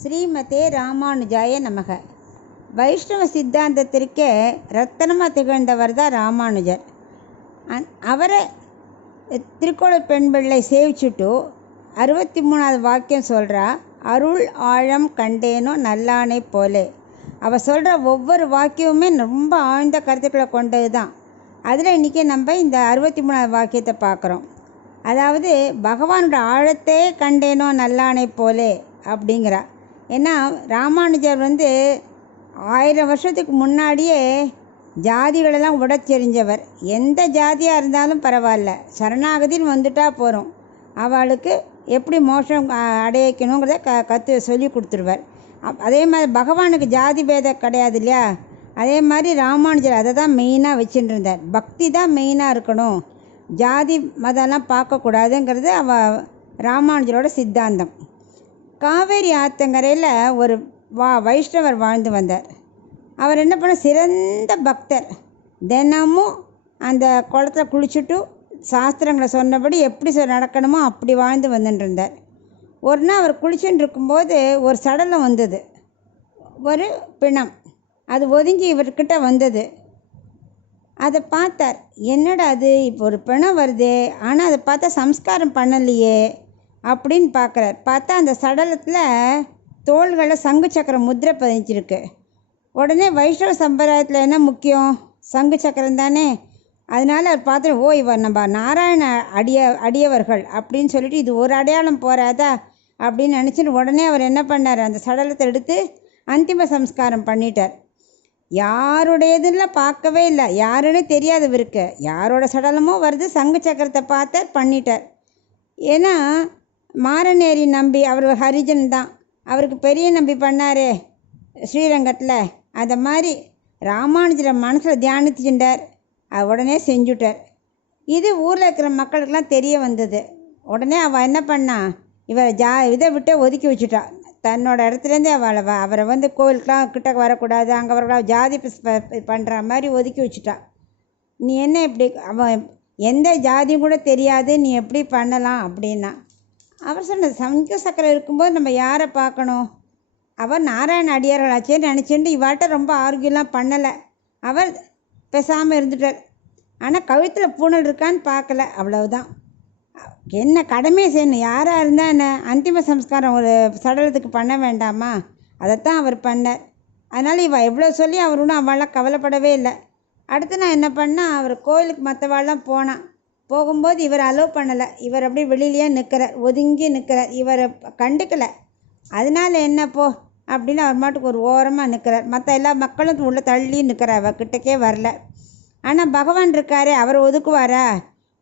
ஸ்ரீமதே ராமானுஜாய நமக. வைஷ்ணவ சித்தாந்தத்திற்கே ரத்தனமாக திகழ்ந்தவர் தான் ராமானுஜர். அவரை திருக்கோளூர் பெண் பிள்ளை சேவிச்சுட்டு 63வது வாக்கியம் சொல்கிறா, அருள் ஆழம் கண்டேனோ நல்லானை போலே. அவள் சொல்கிற ஒவ்வொரு வாக்கியமுமே ரொம்ப ஆழ்ந்த கருத்துக்களை கொண்டது தான். அதில் இன்றைக்கி நம்ம இந்த 63வது வாக்கியத்தை பார்க்குறோம். அதாவது பகவானோட ஆழத்தையே கண்டேனோ நல்லானை போலே அப்படிங்கிறா. ஏன்னா ராமானுஜர் 1000 வருஷத்துக்கு முன்னாடியே ஜாதிகளெல்லாம் உடைச்செறிஞ்சவர். எந்த ஜாதியாக இருந்தாலும் பரவாயில்ல, சரணாகதின்னு வந்துட்டா போகிறோம், அவளுக்கு எப்படி மோட்சம் அடையக்கணுங்கிறத கற்று சொல்லி கொடுத்துருவார். அதே மாதிரி பகவானுக்கு ஜாதி பேதம் கிடையாது இல்லையா? அதே மாதிரி ராமானுஜர் அதை தான் மெயினாக வச்சுட்டு இருந்தார். பக்தி தான் மெயினாக இருக்கணும், ஜாதி மதம்லாம் பார்க்கக்கூடாதுங்கிறது ராமானுஜரோட சித்தாந்தம். காவேரி ஆற்றங்கரையில் ஒரு வைஷ்ணவர் வாழ்ந்து வந்தார். அவர் என்ன பண்ண, சிறந்த பக்தர். தினமும் அந்த குளத்தில் குளிச்சுட்டு சாஸ்திரங்களை சொன்னபடி எப்படி நடக்கணுமோ அப்படி வாழ்ந்து வந்துட்டு இருந்தார். ஒரு நாள் அவர் குளிச்சுட்டு இருக்கும்போது ஒரு சடலம் வந்தது, ஒரு பிணம். அது ஒதுங்கி இவர்கிட்ட வந்தது. அதை பார்த்தார். என்னடா அது, இப்போ ஒரு பிணம் வருதே, ஆனால் அதை பார்த்தா சம்ஸ்காரம் பண்ணலையே அப்படின்னு பார்க்குறார். பார்த்தா அந்த சடலத்தில் தோள்களில் சங்கு சக்கரம் முத்திரை பதிஞ்சிருக்கு. உடனே வைஷ்ணவ சம்பிரதாயத்தில் என்ன முக்கியம், சங்கு சக்கரம் தானே. அதனால் அவர் பார்த்துட்டு, ஓ இவர் நம்ம நாராயண அடியவர்கள் அப்படின்னு சொல்லிட்டு இது ஒரு அடையாளம் போகாதா அப்படின்னு நினச்சிட்டு உடனே அவர் என்ன பண்ணார், அந்த சடலத்தை எடுத்து அந்திம சம்ஸ்காரம் பண்ணிட்டார். யாருடையதுலாம் பார்க்கவே இல்லை, யாருன்னு தெரியாது இவருக்கு. யாரோட சடலமோ வருது, சங்கு சக்கரத்தை பார்த்தார், பண்ணிட்டார். ஏன்னா மாரநேரி நம்பி அவர் ஹரிஜன் தான், அவருக்கு பெரிய நம்பி பண்ணாரே ஸ்ரீரங்கத்தில். அதை மாதிரி ராமானுஜரை மனசில் தியானிச்சுட்டார், அது உடனே செஞ்சுட்டார். இது ஊரில் இருக்கிற மக்களுக்கெல்லாம் தெரிய வந்தது. உடனே அவள் என்ன பண்ணா, இதை விட்டு ஒதுக்கி வச்சுட்டா. தன்னோட இடத்துலேருந்தே அவரை கோவிலுக்கெலாம் கிட்ட வரக்கூடாது, அங்கே வரக்கூடாது, ஜாதி பண்ணுற மாதிரி ஒதுக்கி வச்சுட்டா. நீ என்ன இப்படி, அவன் எந்த ஜாதியும் கூட தெரியாது, நீ எப்படி பண்ணலாம் அப்படின்னா. அவர் சொன்னது, சங்கு சக்கரம் இருக்கும்போது நம்ம யாரை பார்க்கணும், அவர் நாராயண அடியார்களாச்சேன்னு நினச்சிட்டு இவாட்ட ரொம்ப ஆர்கியூலாம் பண்ணலை. அவர் பேசாமல் இருந்துட்டார். ஆனால் கழுத்தில் பூணல் இருக்கான்னு பார்க்கல, அவ்வளவுதான். என்ன கடமையை செய்யணும், யாராக இருந்தால் என்ன, அந்திம சம்ஸ்காரம் ஒரு சடலத்துக்கு பண்ண வேண்டாமா, அதைத்தான் அவர் பண்ணார். அதனால் இவள் எவ்வளோ சொல்லி அவர் ஒன்றும் அவளாம் கவலைப்படவே இல்லை. அடுத்து நான் என்ன பண்ணால், அவர் கோயிலுக்கு மற்றவாள்லாம் போகும்போது இவர் அலோவ் பண்ணலை. இவர் அப்படியே வெளியிலேயே நிற்கிறார், ஒதுங்கி நிற்கிறார், இவரை கண்டுக்கலை. அதனால் என்னப்போ அப்படின்னு அவர் மாட்டுக்கு ஒரு ஓரமாக நிற்கிறார். மற்ற எல்லா மக்களும் உள்ளே தள்ளி நிற்கிறார், அவர் கிட்டக்கே வரல. ஆனால் பகவான் இருக்காரே, அவர் ஒதுக்குவாரா?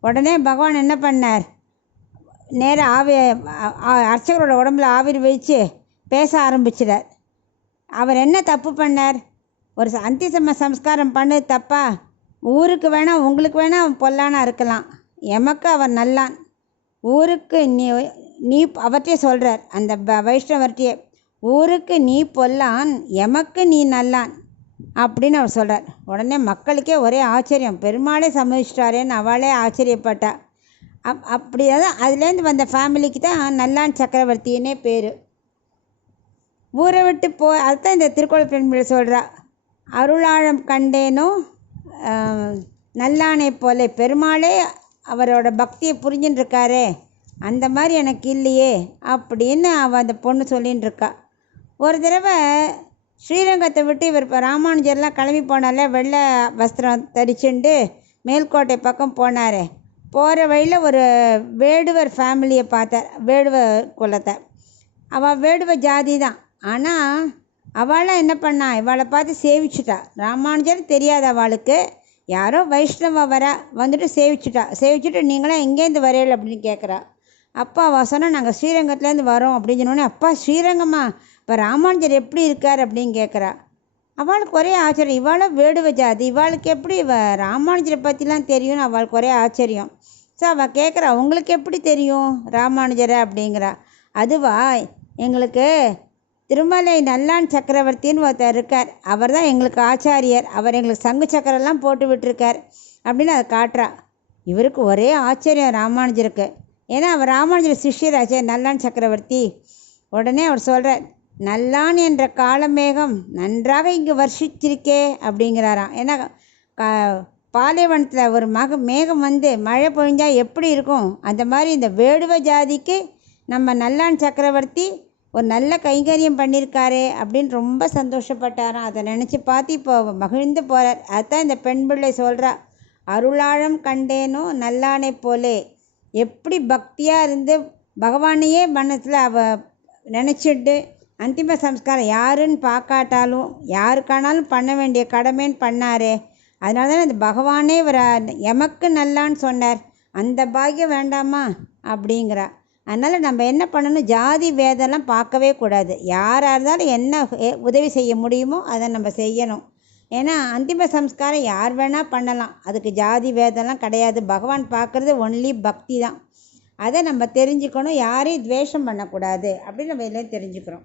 உடனே பகவான் என்ன பண்ணார், நேராக அர்ச்சகரோட உடம்புல ஆவிர் வச்சு பேச ஆரம்பிச்சிடார். அவர் என்ன தப்பு பண்ணார், ஒரு அந்திம சம்ஸ்காரம் பண்ணு தப்பா? ஊருக்கு வேணால் உங்களுக்கு வேணால் பொல்லானா இருக்கலாம், எமக்கு அவர் நல்லான். ஊருக்கு நீ அவர்கிட்டே சொல்கிறார், அந்த வைஷ்ணவர்கிட்டே, ஊருக்கு நீ பொல்லான், எமக்கு நீ நல்லான் அப்படின்னு அவர் சொல்கிறார். உடனே மக்களுக்கே ஒரே ஆச்சரியம், பெருமாளே சம்மதிச்சிட்டாரேன்னு அவளே ஆச்சரியப்பட்டா. அப்படிதான் அதுலேருந்து வந்த ஃபேமிலிக்கு தான் நல்லான் சக்கரவர்த்தின்னே பேர். ஊரை விட்டு அதுதான் இந்த திருக்கோளூர் பெண்பிள்ளை சொல்கிறா, அருளாழம் கண்டேனோ நல்லானை போலே. பெருமாளே அவரோட பக்தியை புரிஞ்சுன்னு இருக்காரே, அந்த மாதிரி எனக்கு இல்லையே அப்படின்னு அந்த பொண்ணு சொல்லின்னு இருக்கா. ஒரு தடவை ஸ்ரீரங்கத்தை விட்டு இவர் இப்போ ராமானுஜர்லாம் கிளம்பி போனாலே, வெள்ளை வஸ்திரம் தரிச்சுண்டு மேல்கோட்டை பக்கம் போனார். போகிற வழியில் ஒரு வேடுவர் ஃபேமிலியை பார்த்தார், வேடுவர் குலத்தை. அவள் வேடுவ ஜாதி தான். ஆனால் அவளாம் என்ன பண்ணா, இவளை பார்த்து சேவிச்சுட்டா. ராமானுஜர் தெரியாது அவளுக்கு, யாரோ வைஷ்ணவ வந்துட்டு சேவிச்சுட்டு நீங்களாம் எங்கேருந்து வரையல அப்படின்னு கேட்குறா. அப்பா அவள் சொன்னால், நாங்கள் ஸ்ரீரங்கத்துலேருந்து வரோம் அப்படின்னு சொன்னோடனே, அப்பா ஸ்ரீரங்கம்மா, இப்போ ராமானுஜர் எப்படி இருக்கார் அப்படின்னு கேட்குறா. அவளுக்கு ஒரே ஆச்சரியம், இவாளும் வேடுவ ஜாதி, இவாளுக்கு எப்படி ராமானுஜரை பற்றிலாம் தெரியும்னு அவளுக்கு ஒரே ஆச்சரியம். ஸோ அவள் கேட்குறா, உங்களுக்கு எப்படி தெரியும் ராமானுஜரை அப்படிங்கிறா. அதுவா, எங்களுக்கு திருமலை நல்லான் சக்கரவர்த்தின்னு ஒருத்தர் இருக்கார், அவர் தான் எங்களுக்கு ஆச்சாரியர், அவர் எங்களுக்கு சங்கு சக்கரெல்லாம் போட்டு விட்டுருக்கார் அப்படின்னு அதை காட்டுறா. இவருக்கு ஒரே ஆச்சரியம் ராமானுஜருக்கு, ஏன்னா அவர் ராமானுஜர் சிஷ்யராச்சே நல்லான் சக்கரவர்த்தி. உடனே அவர் சொல்கிறார், நல்லான் என்ற காலமேகம் நன்றாக இங்கு வர்ஷிச்சிருக்கே அப்படிங்கிறாராம். ஏன்னா பாலைவனத்தில் ஒரு மேகம் வந்து மழை பொழிஞ்சால் எப்படி இருக்கும், அந்த மாதிரி இந்த வேடுவ ஜாதிக்கு நம்ம நல்லான் சக்கரவர்த்தி ஒரு நல்ல கைங்கரியம் பண்ணியிருக்காரே அப்படின்னு ரொம்ப சந்தோஷப்பட்டாராம். அதை நினச்சி பார்த்து இப்போ மகிழ்ந்து போகிறார். அதுதான் இந்த பெண் பிள்ளை சொல்கிறா, அருளாழம் கண்டேனோ நல்லானை போலே. எப்படி பக்தியாக இருந்து பகவானையே மனசில் நினச்சிட்டு அந்திம சம்ஸ்காரம் யாருன்னு பார்க்காட்டாலும் யாருக்கானாலும் பண்ண வேண்டிய கடமைன்னு பண்ணாரே. அதனால தானே அந்த பகவானே எமக்கு நல்லான்னு சொன்னார். அந்த பாக்கியம் வேண்டாமா அப்படிங்கிறா. அதனால் நம்ம என்ன பண்ணணும், ஜாதி வேதெல்லாம் பார்க்கவே கூடாது. யாராக இருந்தாலும் என்ன உதவி செய்ய முடியுமோ அதை நம்ம செய்யணும். ஏன்னா அந்திம சம்ஸ்காரம் யார் வேணால் பண்ணலாம், அதுக்கு ஜாதி வேதெல்லாம் கிடையாது. பகவான் பார்க்குறது ஒன்லி பக்தி தான். அதை நம்ம தெரிஞ்சுக்கணும். யாரையும் துவேஷம் பண்ணக்கூடாது அப்படின்னு நம்ம இதில் தெரிஞ்சுக்கிறோம்.